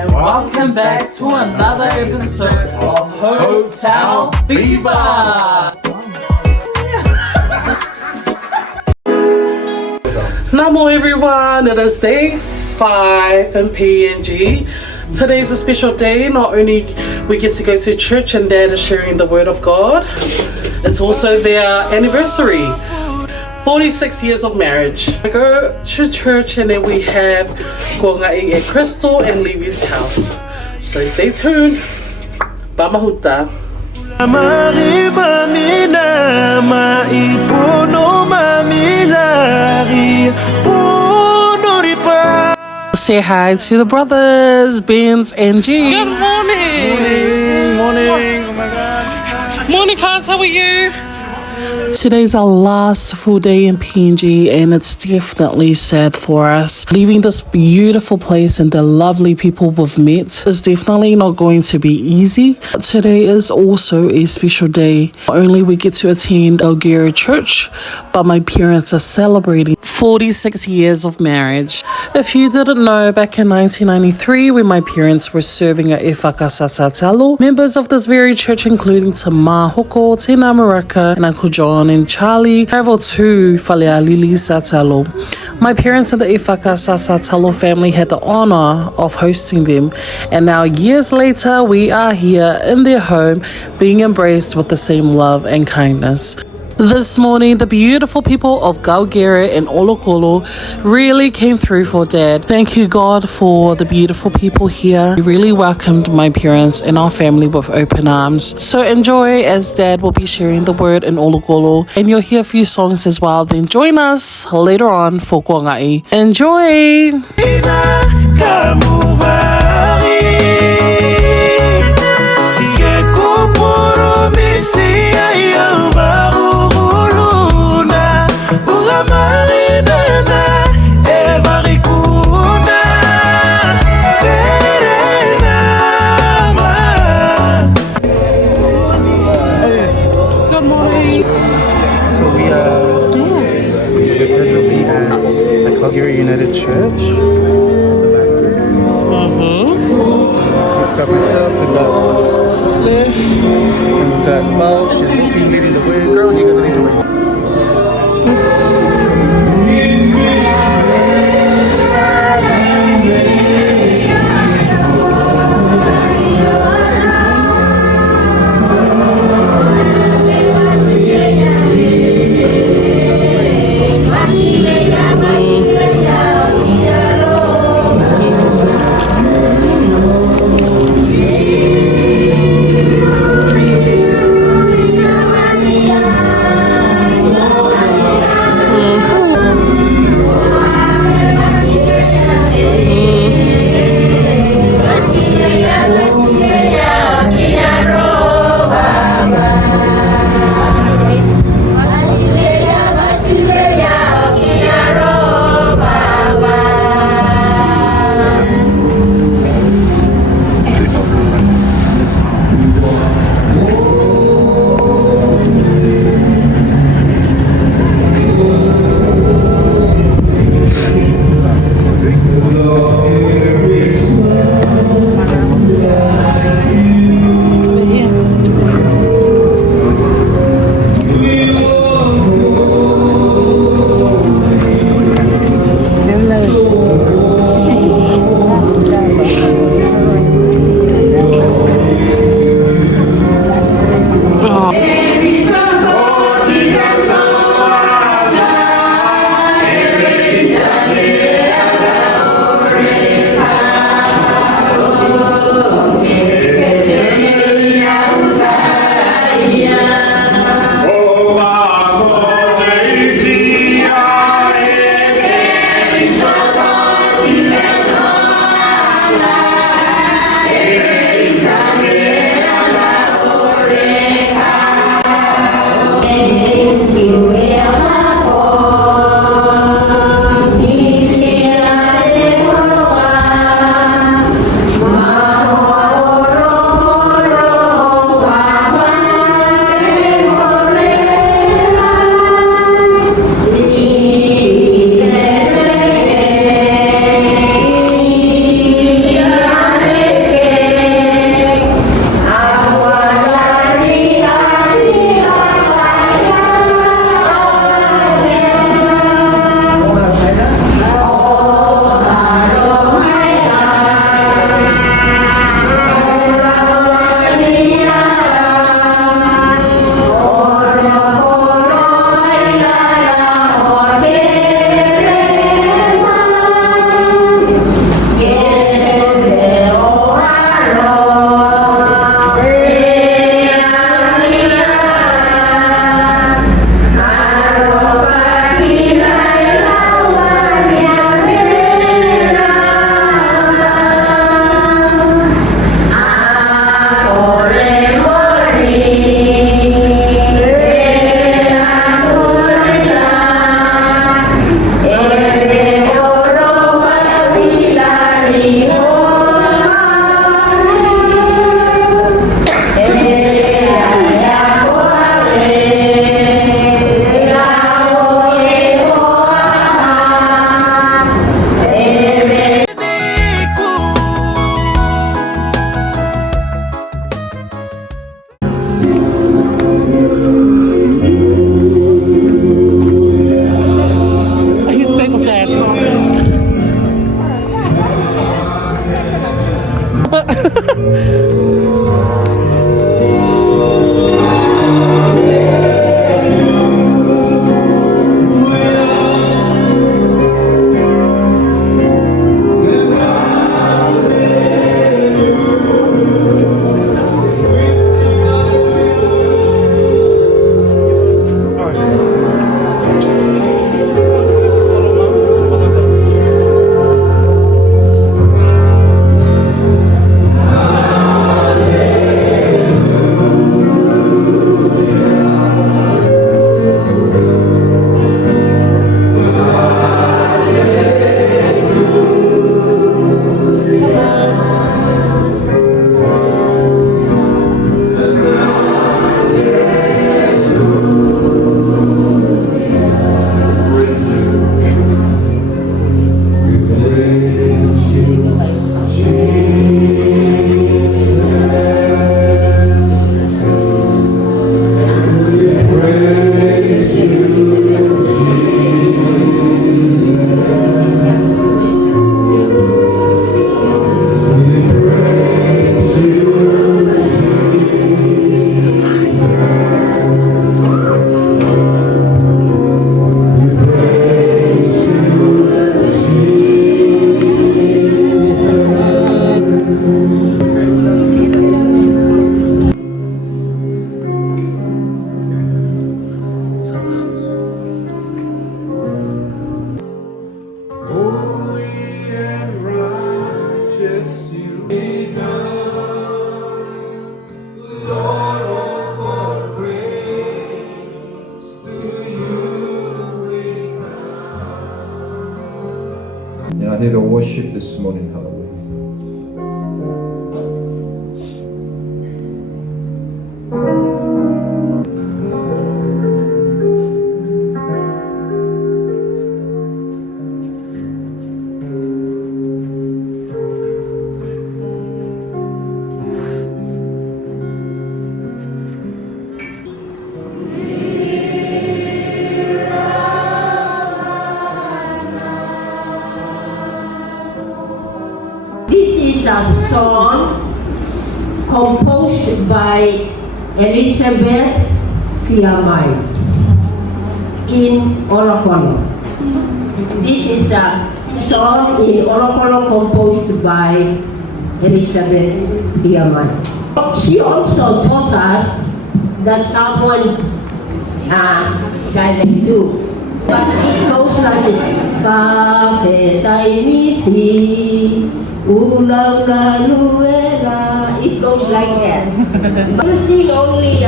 and welcome back to another episode of Hotel Fever. Namo everyone, it is day 5 in PNG. Today's a special day. Not only we get to go to church and Dad is sharing the word of God, it's also their anniversary. 46 years of marriage. We go to church and then we have Kaugere at Crystal and Levy's house. So stay tuned. Bamahuta. Say hi to the brothers, Benz and G. Good morning. Morning. Oh my God. Morning, cuz. How are you? Today's our last full day in PNG and it's definitely sad for us. Leaving this beautiful place and the lovely people we've met is definitely not going to be easy. Today is also a special day. Not only we get to attend Kaugere Church, but my parents are celebrating 46 years of marriage. If you didn't know, back in 1993 when my parents were serving at EFKS Satalo, members of this very church including Tamā Hoko, Tinā Muraka and Uncle John and Charlie traveled to Whalealili Satalo. My parents and the EFKS Satalo family had the honor of hosting them, and now years later we are here in their home being embraced with the same love and kindness. This morning, the beautiful people of Kaugere and Orokolo really came through for Dad. Thank you, God, for the beautiful people here. He really welcomed my parents and our family with open arms. So enjoy as Dad will be sharing the word in Orokolo, and you'll hear a few songs as well. Then join us later on for Kuangai. Enjoy! Kaugere United Church. We've got myself, we've got Saleh, and we've got Mal. She's leading the way. Girl, you're gonna lead the way. And I hear the worship this morning, hallelujah. This is a song composed by Elizabeth Fiamai in Orokolo. This is a song in Orokolo composed by Elizabeth Fiamai. She also taught us the Samoan dialect too. But it goes like this. Kafe taimisi, ulang laluela. It goes like that. But you sing only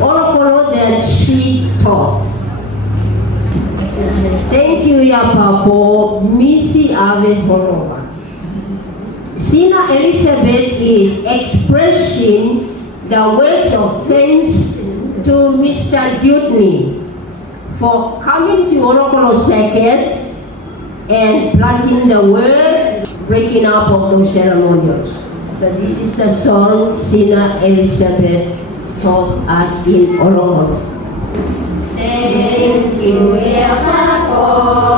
Orokolo that she taught. Thank you, Yapapo. Misi ave holoa. Sina Elizabeth is expressing the words of thanks to Mr. Dutney for coming to Orokolo Second and planting the word, breaking up of those ceremonials. So this is the song Sina Elizabeth taught us in Orokolo. Thank you, Yapapo.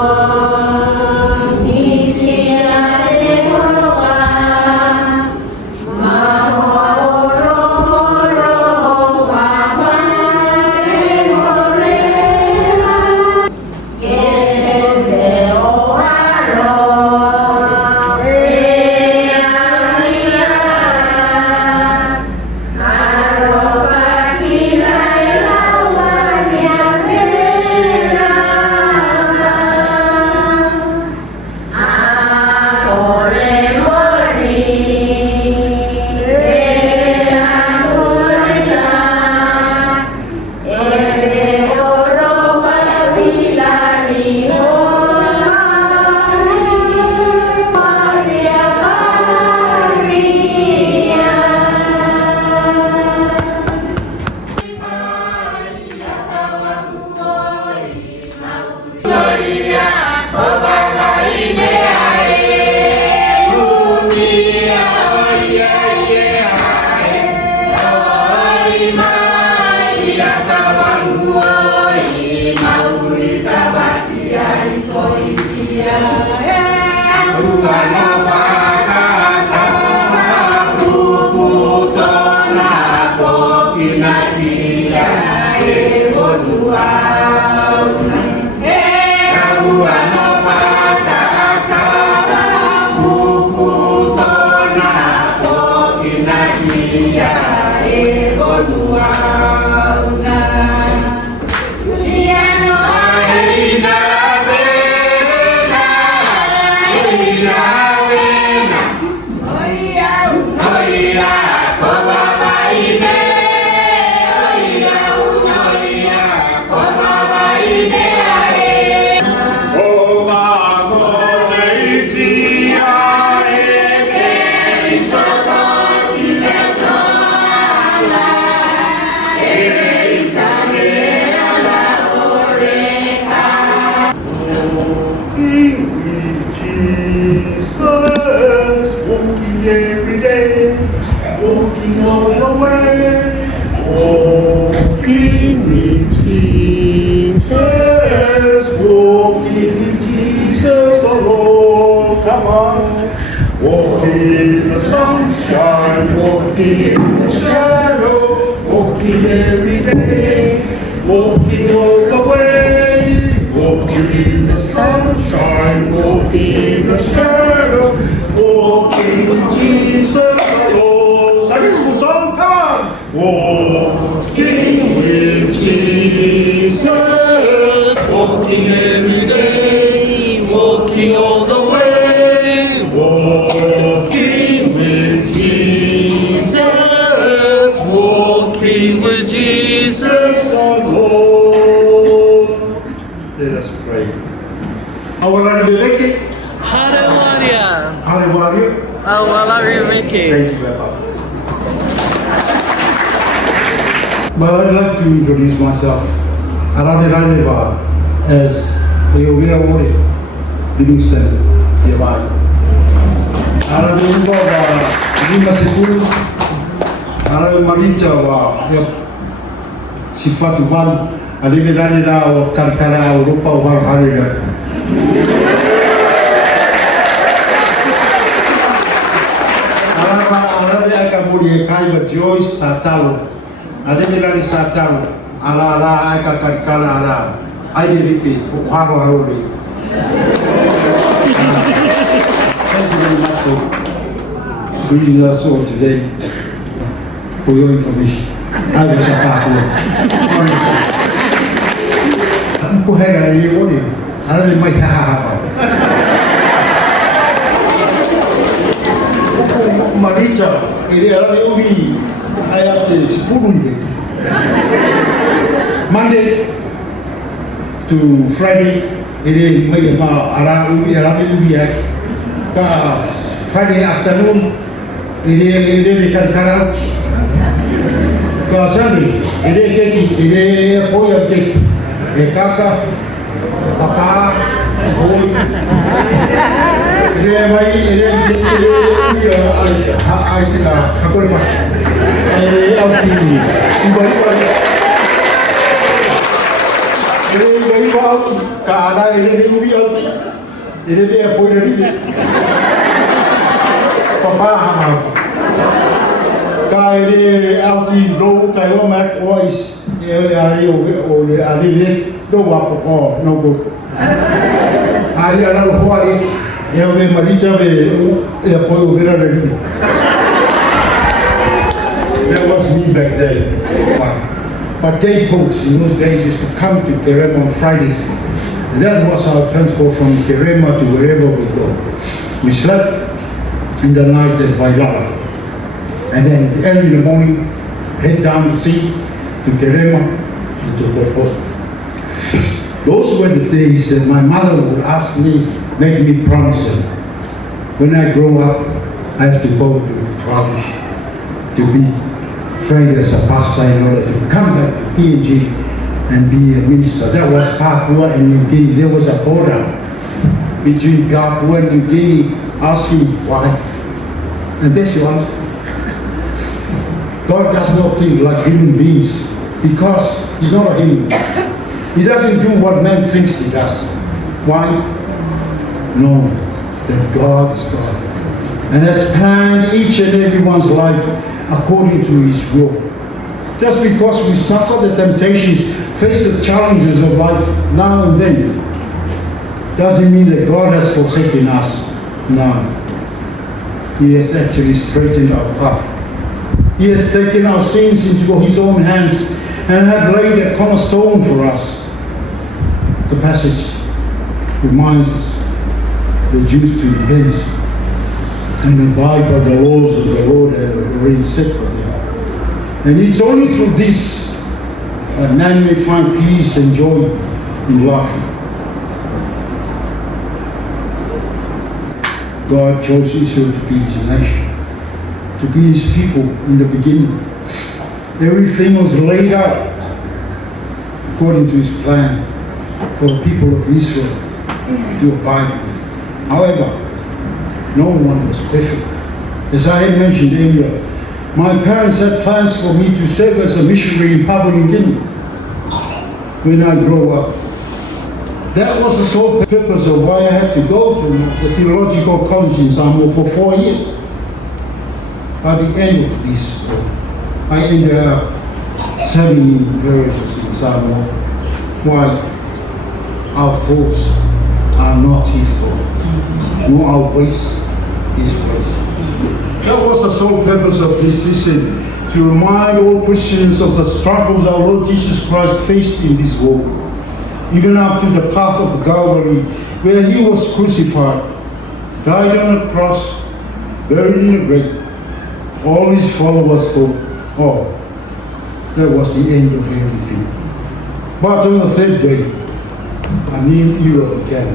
Every day, walking all the way, walking with Jesus, walking with Jesus alone. Come on, walking in the sunshine, walking in the shadow, walking every day, walking all the way, walking in the sunshine, walking in the shadow. Walking with Jesus alone. Second school song, come on. Walking with Jesus, walking every day, walking all the way, walking with Jesus, walking with Jesus alone. Let us pray. Our Lord, Hallelujah. Hallelujah. Oh, well, are you making? Thank you, Papa. Well, I'd like to introduce myself. Arabe Radeva as the Kaugere Livingston, Yaman. Arabe Umba Lima Sekulu. Arabe Marita Sifatu Van. Arabe Radeva Karkara Europa Harharida. EFKS Satalo, itinerary Satalo, ala eka karikala ala, identity, ukwaro harori. Thank you very much for bringing us all today. For your information, I was a partner. Aku heran ini orang, ada memang hahaha. Maricha, ini adalah ubi ayat 10 ini. Monday to Friday, ini macam ada ubi ayat. Friday afternoon, ini dekat karaoke. Sunday, ini keki, ini poya keki, kakak, papa, boy. Ini aku lepas. Ini dia poin dari papa hama. Kau ini alki do kau mak voice. Hari do apa no go. Hari ada hari. Eu me marita e apoio o verão ali. That was me back then. But day boats in those days used to come to Kerema on Fridays. That was our transport from Kerema to wherever we go. We slept in the night at Vailala. And then early in the morning, head down the sea to Kerema and to Orokolo. Those were the days that my mother would ask me, make me promise her, when I grow up, I have to go to college to be trained as a pastor in order to come back to PNG and be a minister. That was Papua and New Guinea. There was a border between Papua and New Guinea, asking why. And this was, God does not think like human beings because He's not a human. He doesn't do what man thinks He does. Why? Know that God is God and has planned each and everyone's life according to His will. Just because we suffer the temptations, face the challenges of life now and then, doesn't mean that God has forsaken us. No. He has actually straightened our path. He has taken our sins into His own hands and have laid a cornerstone for us. The passage reminds us the Jews to repent and abide by the laws of the Lord that are already set for them. And it's only through this that man may find peace and joy in life. God chose Israel to be his nation, to be his people in the beginning. Everything was laid out according to his plan for the people of Israel to abide with. However, no one was perfect. As I had mentioned earlier, my parents had plans for me to serve as a missionary in Papua New Guinea when I grow up. That was the sole purpose of why I had to go to the theological college in Samoa for 4 years. At the end of this, I ended up serving in parishes in Samoa. Why? Our thoughts are not his thoughts, nor our ways his ways. That was the sole purpose of this season, to remind all Christians of the struggles our Lord Jesus Christ faced in this world, even up to the path of Calvary, where he was crucified, died on a cross, buried in a grave. All his followers thought, oh, that was the end of everything. But on the third day, a new era began,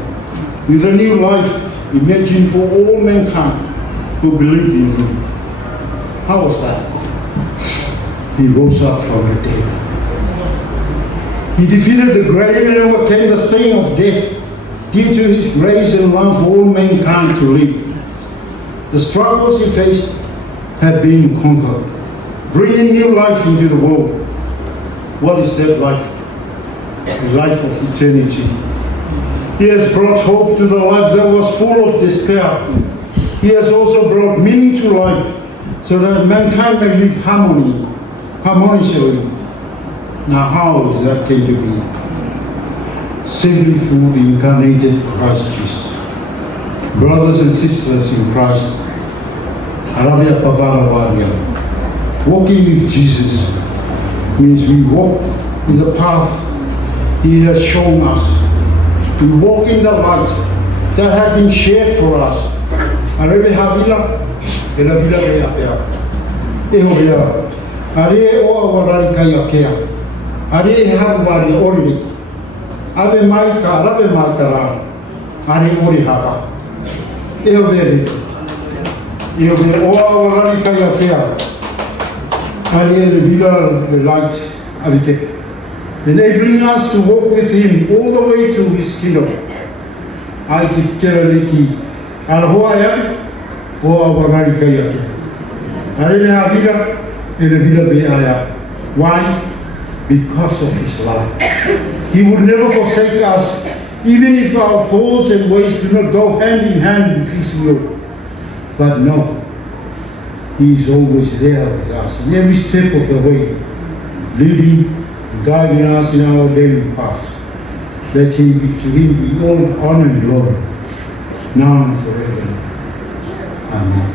with a new life imagined for all mankind who believed in him. How was that? He rose up from the dead. He defeated the grave and overcame the sting of death due to his grace and love for all mankind to live. The struggles he faced had been conquered, bringing new life into the world. What is that life? The life of eternity. He has brought hope to the life that was full of despair. He has also brought meaning to life so that mankind may live harmoniously. Now how is that going to be? Simply through the incarnated Christ Jesus. Brothers and sisters in Christ, Aravia Pavarawaria, walking with Jesus means we walk in the path he has shown us. We walk in the light that has been shared for us. Arebe habila, elavila beapea. Ehoya, are o awarari kayakea. Are habari orit. Ave maika, rabe maikara. Are ori haba. Ehovere. Ehovere o awarari kayakea. Are revila the light. Avite. Enabling us to walk with him all the way to his kingdom. I keep Keraliki, Alhoaya, or Awarari Kayaki. Arena Vida, and Vida Beaya. Why? Because of his love. He would never forsake us, even if our thoughts and ways do not go hand in hand with his will. But no, he is always there with us in every step of the way, leading, guiding us in our daily path. Let him be, to him be all honor and glory, now and forever. Amen.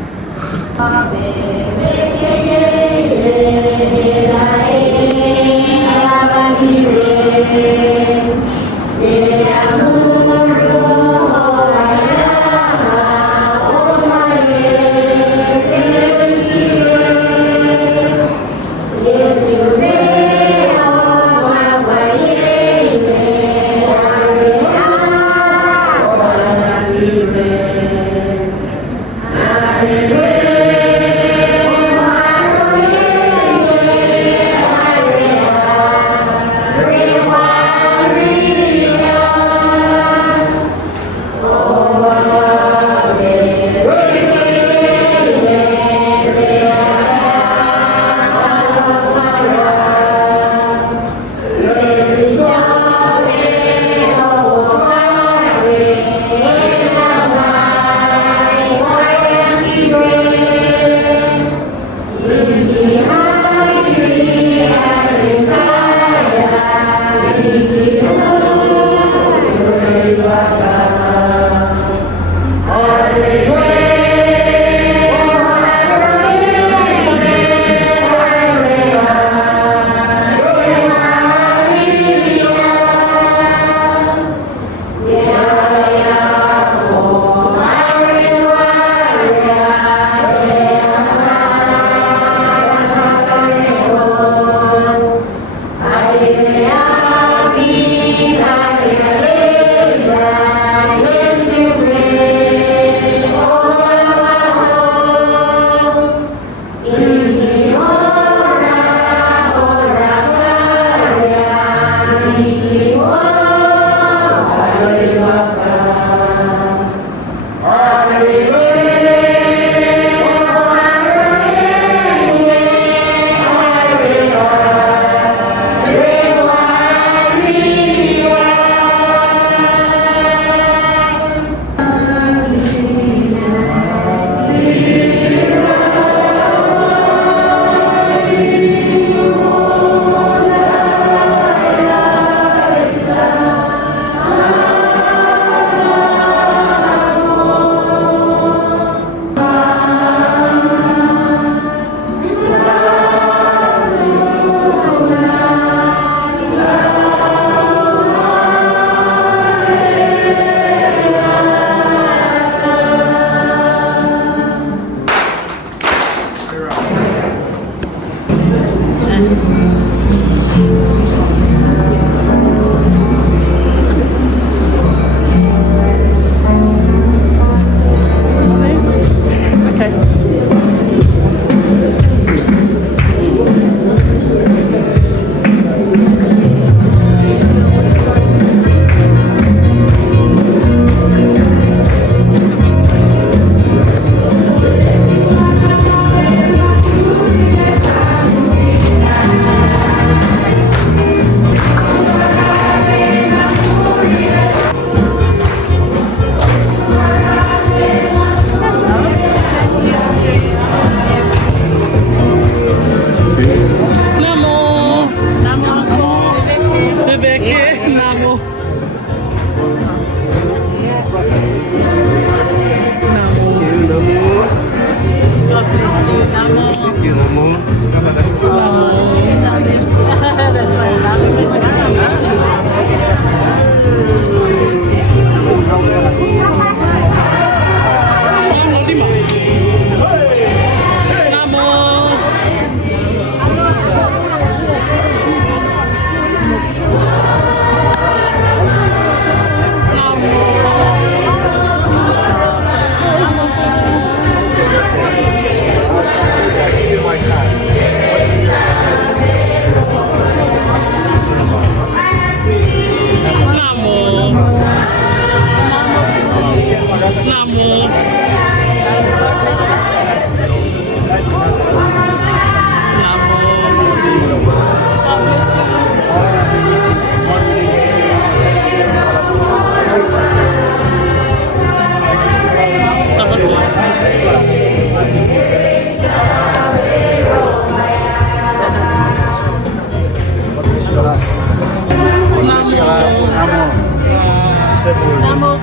Namo,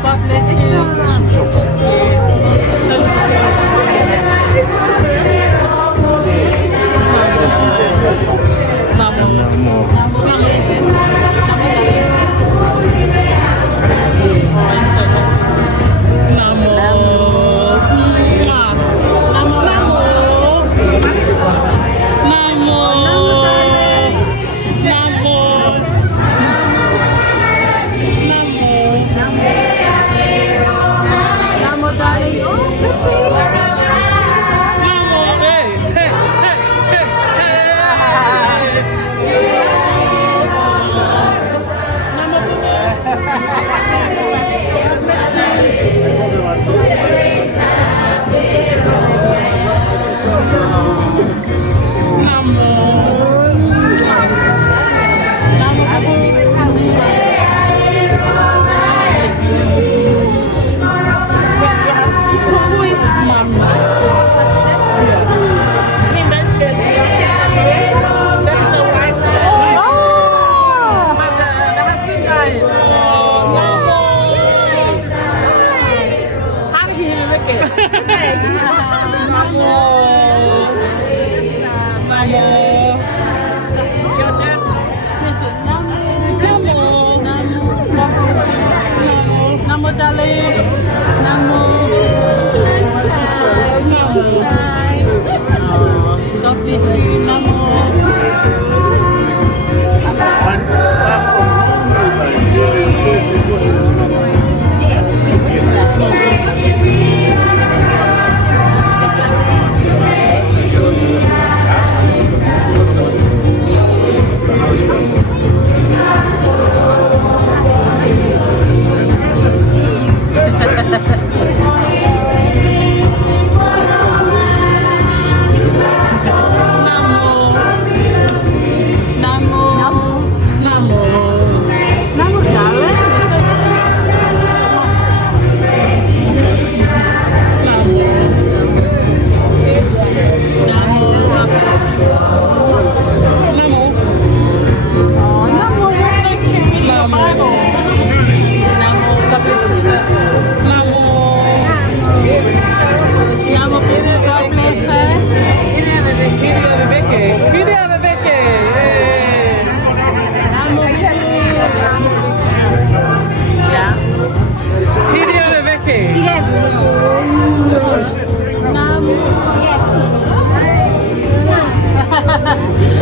God bless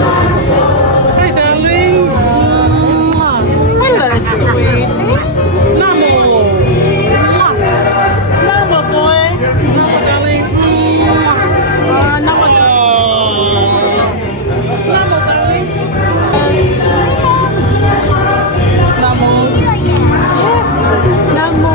Hi, darling. Hello, sweetie. Namo. Namo, boy. Namo, darling. Namo, darling. Namo. Yes. Namo.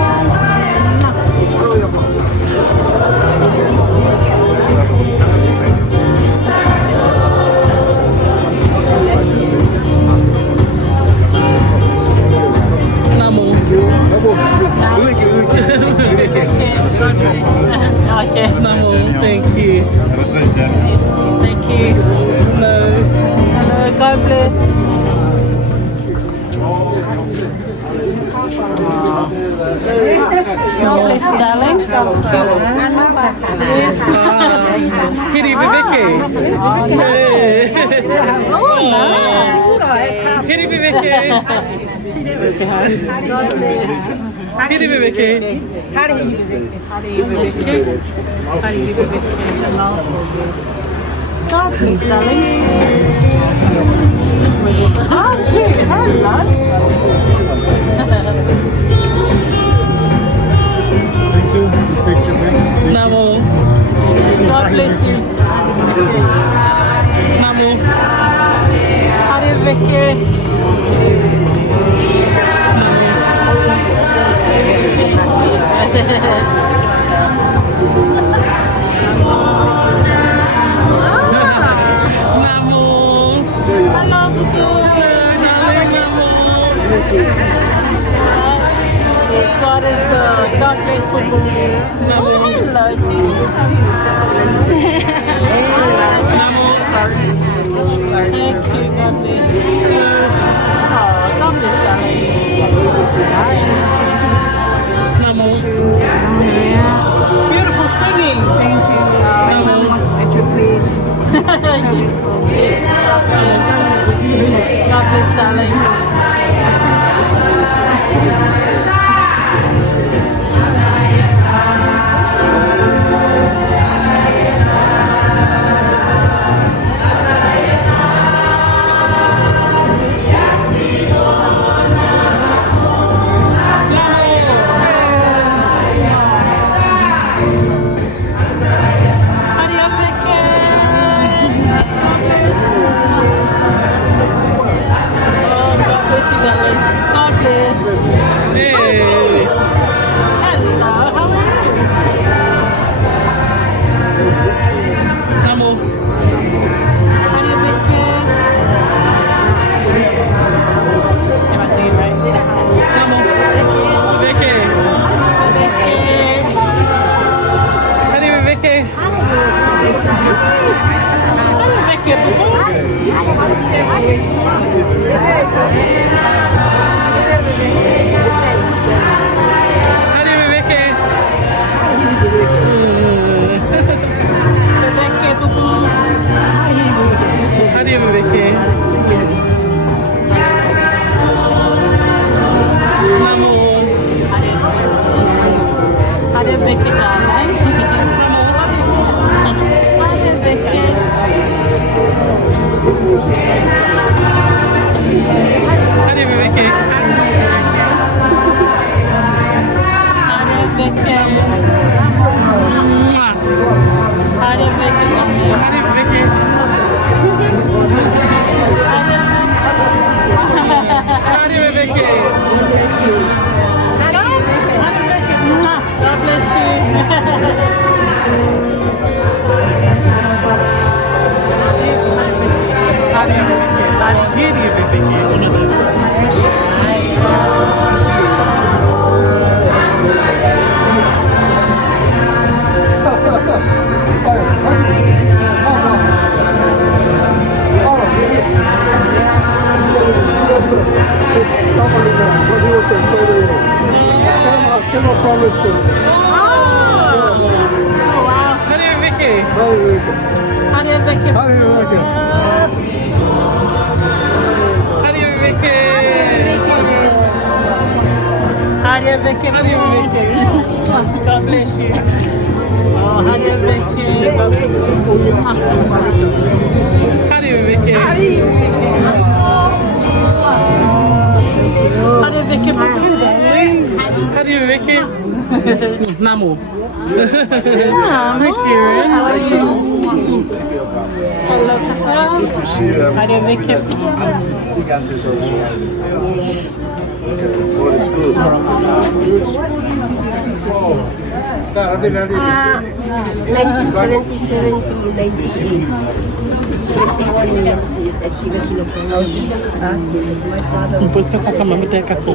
Okay. Namo, thank you. Thank you. Hello. Hello, God bless. God bless, darling. Yes. Kitty Vicky. Oh, no. Kitty Vicky. God bless. Kitty Vicky. God bless, darling. Oh, cute. Hello. Thank you. Be safe, Quebec. Namo. God bless you. Namo. Hari Vicky. God is good. God bless people. Hello, Jesus. Thank you. God bless you. Oh, God bless that lady. Beautiful singing. Thank you. At your place. God bless that lady. God bless. Hey. Hello, how are you? Namo. How do you make it? Am I saying it right? Namo. Vicky. Vicky. How do you make it? How do you make it? God bless you. God bless you. Oh, how do you make it? How do you make it? How do you make it? How do you make it? How do you make it? Namo. Thank you. How are you? Hello, Kaka. How do you make it? What is good? 1977 to 98. 21 years. Depois que eu colocar a biblioteca aqui.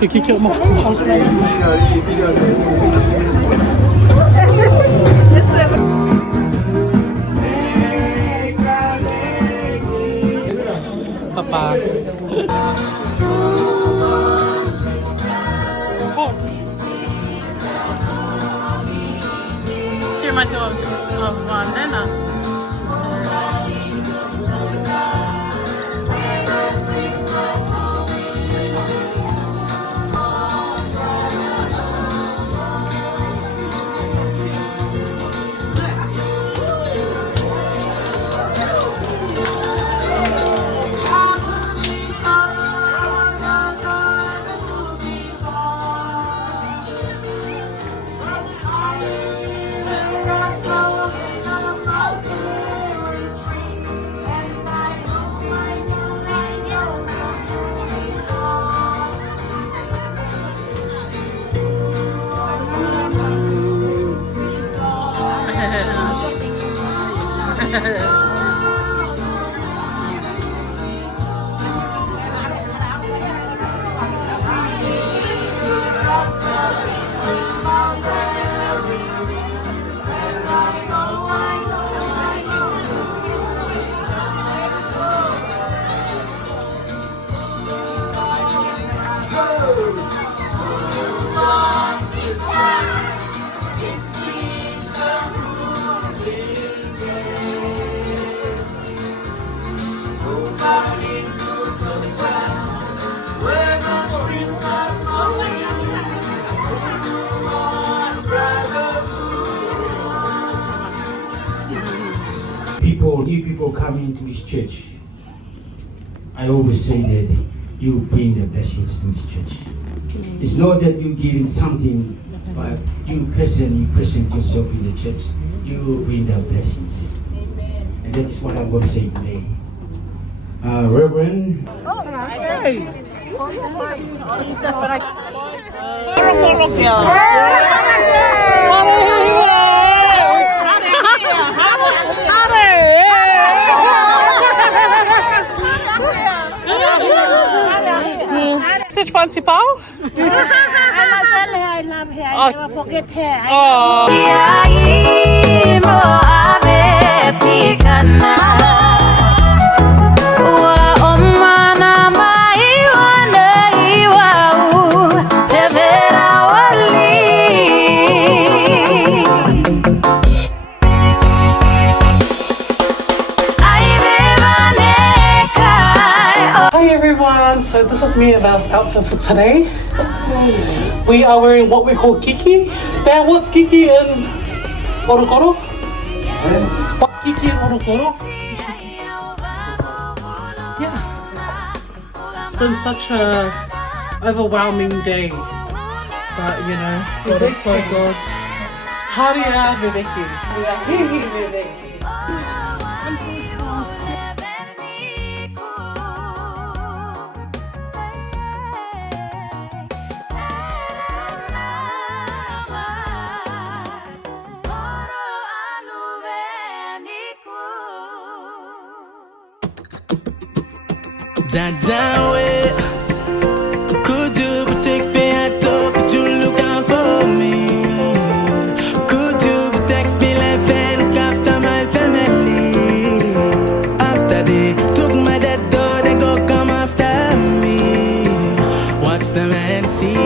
O que é uma papá. Tira mais uma banana. new people coming to this church, I always say that you bring the blessings to this church. It's not that you're giving something, but you present yourself in the church, you bring the blessings. And that is what I'm going to say today. Reverend. Message fancy pao? I love her. I never forget her. So this is me and our outfit for today. We are wearing what we call kiki. Dad, what's kiki in Orokolo? What's kiki in Orokolo? Yeah. It's been such a overwhelming day. But you know, God is so good. Haria Viveki. Dadawe, could you protect me? I thought that you looking for me. Could you protect me life and after my family? After they took my dead door, they go come after me. Watch them and see.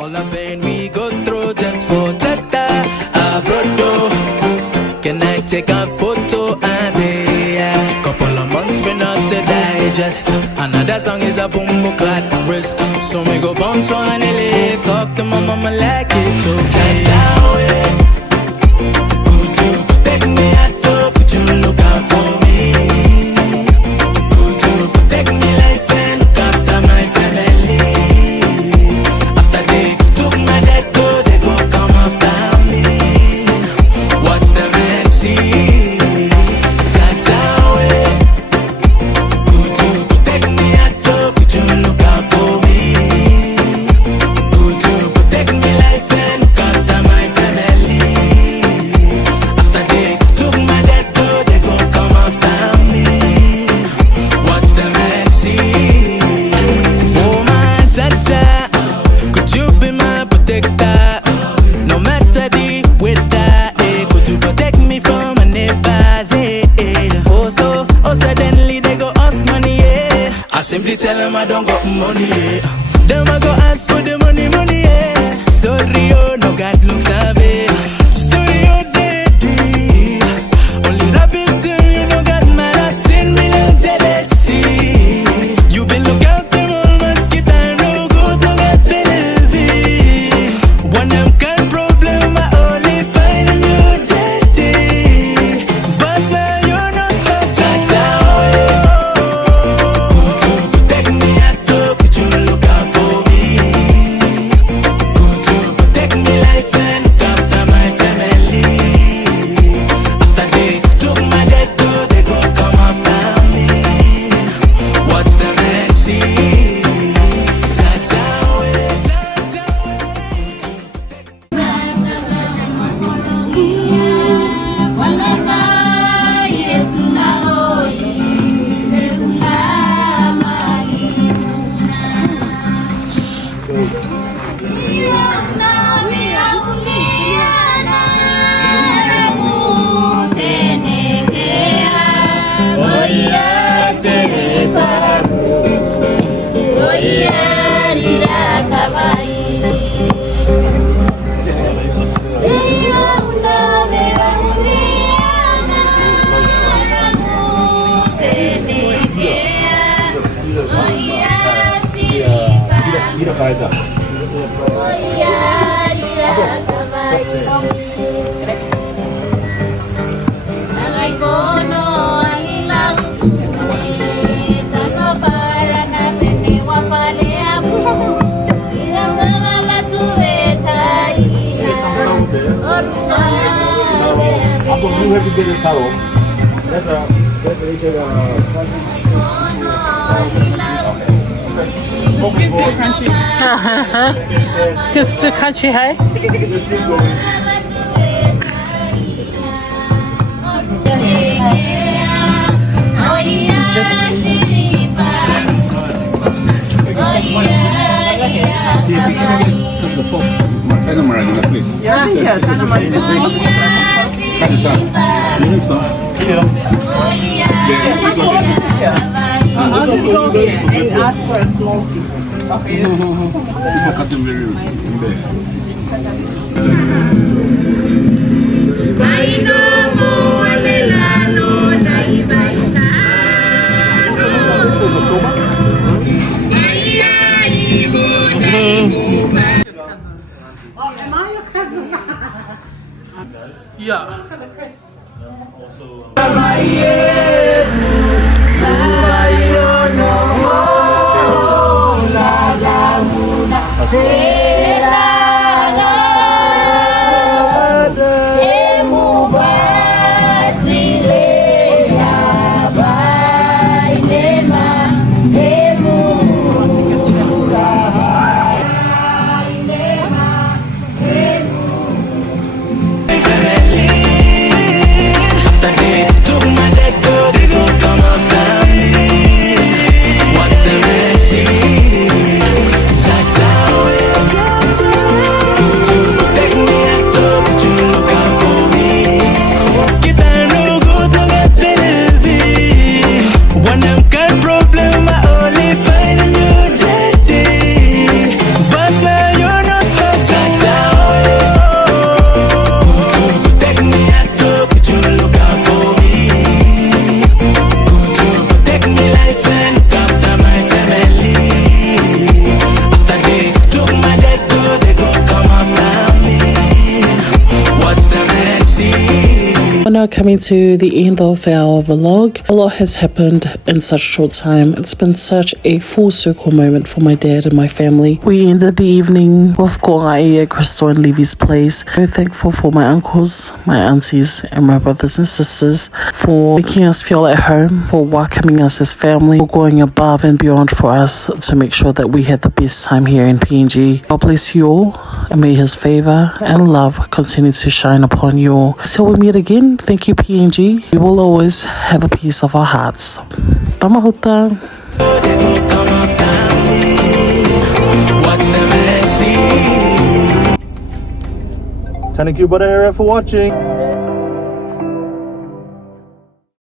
All the pain we go through just for Tata Abrodo. Can I take a photo and say, yeah, couple of months been out to digest. Another song is a boom clad risk. So me go bounce on LA, talk to my mama like it's so Tata, would you protect me at all? Would you look out for me? Would you protect me life and look after my family? After they took my dead toe, they go come after me. Watch them and see. Tata, would you protect me at all? Would you look out for me? Would you protect me life and look after my family? After they took my dead toe, they go come after me. Watch them and see. Oh my Tata, could you be my protector? No matter the weather, could you protect me from my neighbors? Oh suddenly they go ask money, yeah. I simply tell them I don't got money, yeah. Them I go ask for the money, yeah. Sorry, oh, no God looks at me. Sorry, oh, daddy. Only Rabbi say you no got mad, I seen millions of see. You been look out them all mosquito, no good, no get benefit. One them kind problem, I only find in you, daddy. But now you no stop Tata, could you protect me at all? Could you look out for me? Could you protect me life and look after my family? After they took my dead toe, they go come after me. Watch them and see. Tata, You have to get a towel. That's Skin's still crunchy. Skin's still crunchy, hey? Tinā Muraka, please. Yes, Tinā Muraka. Cut it up. You think so? Yes, I'll just go here and ask for a small piece. Okay. People cut them very big. Am I your cousin? Yeah. Look at the crest. after they took my dead toe, they go now coming to the end of our vlog. A lot has happened in such a short time. It's been such a full circle moment for my dad and my family. We ended the evening with Kaugere at Crystal and Levy's place. Very thankful for my uncles, my aunties and my brothers and sisters for making us feel at home, for welcoming us as family, for going above and beyond for us to make sure that we had the best time here in PNG. God bless you all, and may his favor and love continue to shine upon you all. Till we meet again, thank you PNG. We will always have a piece of our hearts. Tamā Hoko. Thank you, brother, for watching.